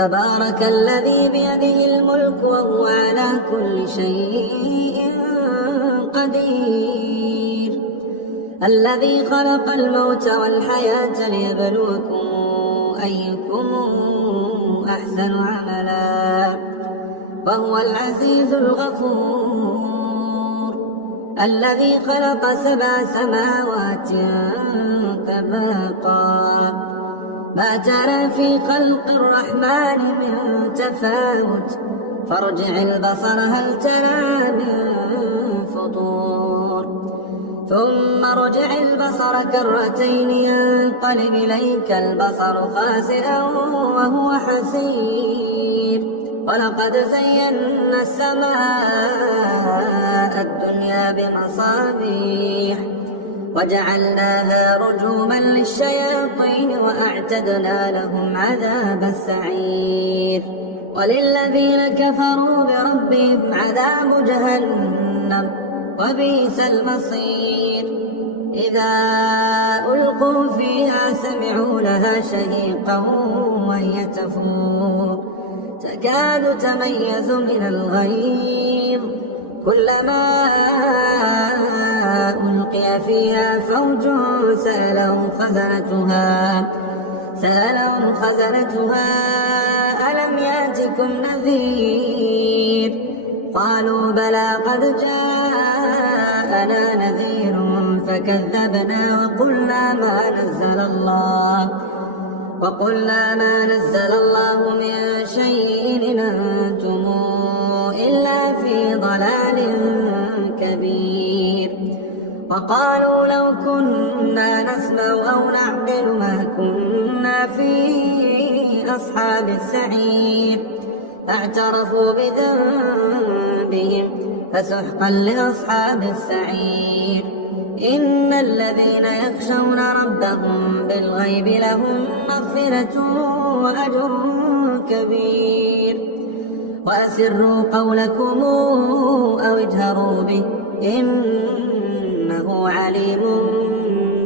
تبارك الذي بيده الملك وهو على كل شيء قدير الذي خلق الموت والحياة ليبلوكم أيكم أحسن عملا وهو العزيز الغفور الذي خلق 7 سماوات طباقا ما ترى في خلق الرحمن من تفاوت فارجع البصر هل ترى من فطور ثم ارجع البصر كرتين ينقلب إليك البصر خاسئا وهو حسير ولقد زينا السماء الدنيا بمصابيح وجعلناها رجوما للشياطين وأعتدنا لهم عذاب السعير وللذين كفروا بربهم عذاب جهنم وبئس المصير إذا ألقوا فيها سمعوا لها شهيقا وهي تفور تكاد تميز من الغيظ كلما ألقي فيها فوج سألهم خزنتها ألم يأتكم نذير قالوا بلى قد جاءنا نذير فكذبنا وقلنا ما نزل الله من شيء إن أنتم إلا في ضلال كبير وقالوا لو كنا نسمع أو نعقل ما كنا في أصحاب السعير فاعترفوا بذنبهم فسحقا لأصحاب السعير إن الذين يخشون ربهم بالغيب لهم مغفرة وأجر كبير وأسروا قولكم أو اجهروا به إنه عليم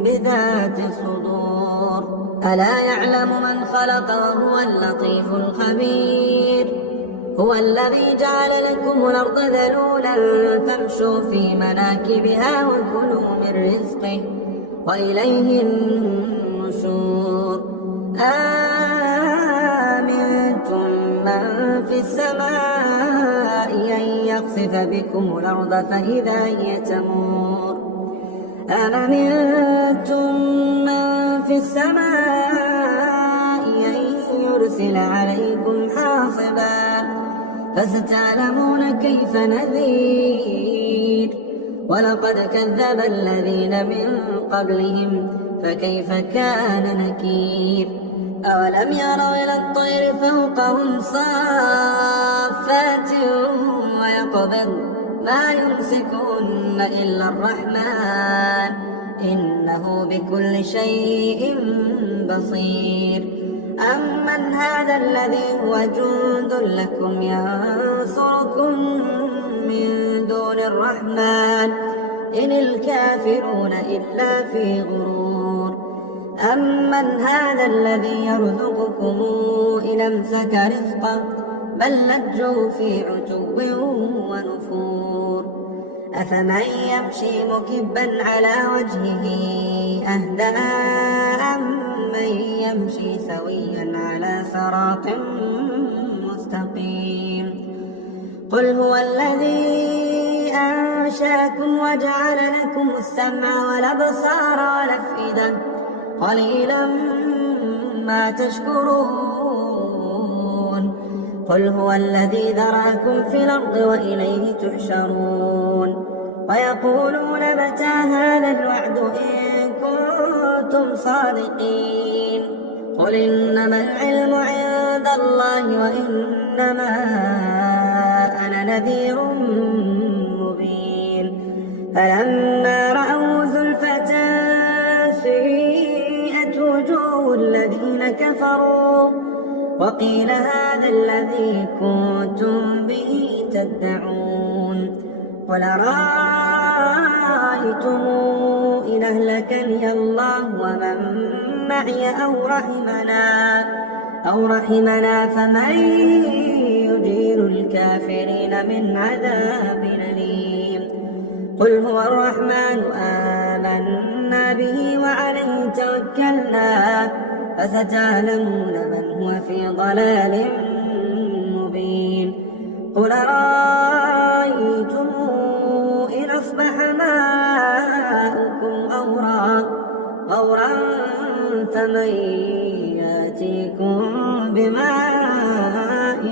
بذات الصدور ألا يعلم من خلق وهو اللطيف الخبير هو الذي جعل لكم الأرض ذلولا فامشوا في مناكبها وكلوا من رزقه وإليه النشور آمنتم من في السماء أن يخسف بكم الأرض فإذا هي تمور أمنتم من في السماء أن يرسل عليكم حاصبا فستعلمون كيف نذير ولقد كذب الذين من قبلهم فكيف كان نكير أولم يروا إلى الطير فوقهم صافات ويقبض ما يمسكون إلا الرحمن إنه بكل شيء بصير أمن هذا الذي هو جند لكم ينصركم من دون الرحمن إن الكافرون إلا في غرور أمن هذا الذي يرزقكم إن أمسك رزقه بل لجوا في عتو ونفور أفمن يمشي مكبا على وجهه أهدى أمن يمشي سويا على صراط مستقيم قل هو الذي أنشأكم وجعل لكم السمع والأبصار والأفئدة قليلا ما تشكرون قل هو الذي ذرأكم في الأرض وإليه تحشرون ويقولون متى هذا الوعد إن كنتم صادقين قل إنما العلم عند الله وإنما أنا نذير مبين فلما رأوا زلفة سيئت وجوه الذين كفروا وقيل هذا الذي كنتم به تدعون قل رأيتم إن أهلكني الله ومن معي أو رحمنا أو رحمنا فمن يجير الكافرين من عذاب أليم. قل هو الرحمن آمنا به وعليه توكلنا فستعلمون من هو في ضلال مبين. قل أرأيتم إن أصبح ماؤكم غورا فمن يأتيكم بماء